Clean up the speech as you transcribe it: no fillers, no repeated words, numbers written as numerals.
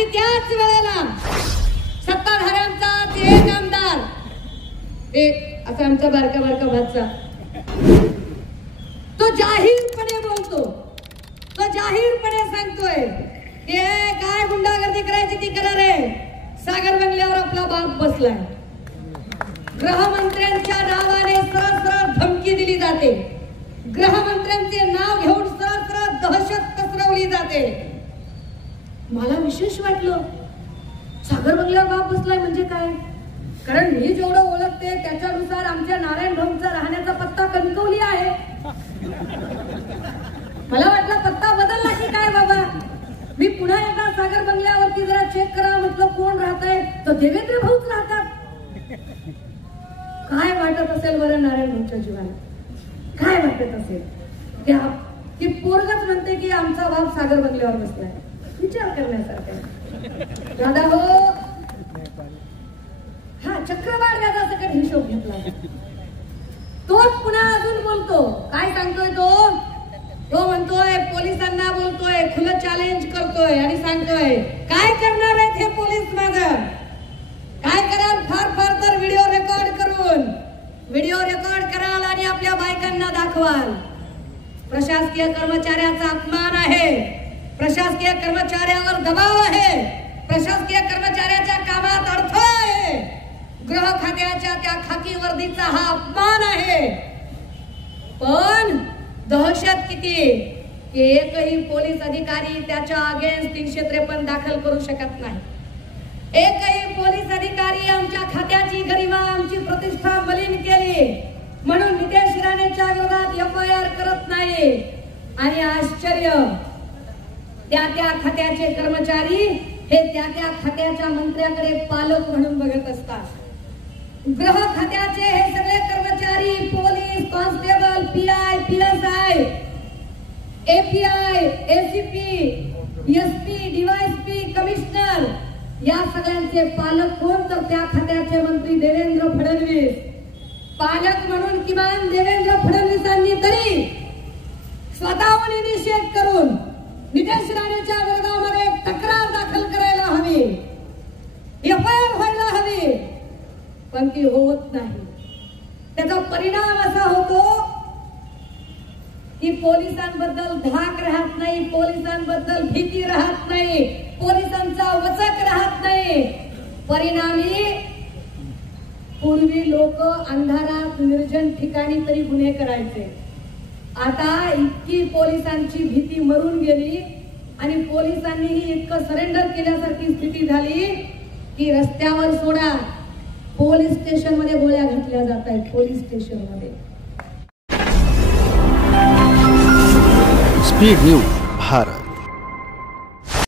आणि त्याच वेळेला सत्ताधाऱ्यांचा एक आमदार एक असा आमचा बारका भातचा तो जाहीरपणे बोलतो, तो जाहीरपणे सांगतोय की काय गुंडागर्दी करायची ती करा रे, सागर बंगल्यावर आपला बाप बसलाय. गृहमंत्र्यांच्या नावाने सरळ सरळ धमकी दिली जाते, गृहमंत्र्यांचे नाव घेऊन सरळ सरळ दहशत पसरवली जाते. मला विशेष वाटलं सागर बंगल्यावर बाप बसलाय म्हणजे काय, कारण मी जेवढं ओळखते त्याच्यानुसार आमच्या नारायण भाऊंचा राहण्याचा पत्ता कणकवली आहे. मला वाटलं पत्ता बदलला की काय बाबा. मी पुन्हा एकदा सागर बंगल्यावरती जरा चेक करा म्हटलं कोण राहतंय, तर देवेंद्र भाऊच राहतात. काय वाटत असेल बरं नारायण भाऊंच्या जीवाला, काय वाटत असेल. ती पोरगच म्हणते की आमचा बाप सागर बंगल्यावर बसलाय. विचार करण्यासारखा दादा हो. हा चक्रवाढ व्याजासकट हिशोब घेतला. तोच पुन्हा अजून बोलतो. काय सांगतोय तो म्हणतोय पोलिसांना बोलतोय, खुलं चॅलेंज करतोय आणि सांगतोय काय करणार आहेत हे पोलीस माझं, काय कराल फार फार तर व्हिडिओ रेकॉर्ड कराल आणि आपल्या बायकांना दाखवाल. प्रशासकीय कर्मचाऱ्याचा अपमान आहे, प्रशासकीय कर्मचाऱ्यावर दबाव आहे, प्रशासकीय कर्मचाऱ्याच्या कामात अडथळा आहे, गृह खात्याच्या त्या खाकी वर्दीचा हा अपमान आहे. पण दहशत किती की एकही पोलीस अधिकारी त्याच्या अगेन्स्ट 353 दाखल करू शकत नाही. एकही पोलीस अधिकारी आमच्या खात्याची गरिमा आमची प्रतिष्ठा मलिन केली म्हणून नितेश राणेच्या विरोधात FIR करत नाही. आणि आश्चर्य त्या खात्याचे कर्मचारी हे त्या खात्याच्या मंत्र्याकडे पालक म्हणून बघत असतात. गृह खात्याचे हे सगळे कर्मचारी police, constable, PI, PSI, API, ACP, SP, DYSP, commissioner या सगळ्यांचे पालक कोण, तर त्या खात्याचे मंत्री देवेंद्र फडणवीस. पालक म्हणून किमान देवेंद्र फडणवीसांनी तरी स्वतःहून इनिशिएट करून नितेश राणेच्या विरोधामध्ये तक्रार दाखल करायला हवी, FIR व्हायला हवी. पण ती होत नाही. त्याचा परिणाम असा होतो की पोलिसांबद्दल धाक राहत नाही, पोलिसांबद्दल भीती राहत नाही, पोलिसांचा वचक राहत नाही. परिणामी पूर्वी लोक अंधारात निर्जन ठिकाणी तरी गुन्हे करायचे. आता इतकी पोलिसांची भीती मरून गेली आणि पोलिसांनीही इतकं सरेंडर केल्यासारखी स्थिती झाली की रस्त्यावर सोडा, पोलीस स्टेशन मध्ये गोळ्या घातल्या जात आहेत. पोलीस स्टेशन मध्ये स्पीड न्यूज भारत.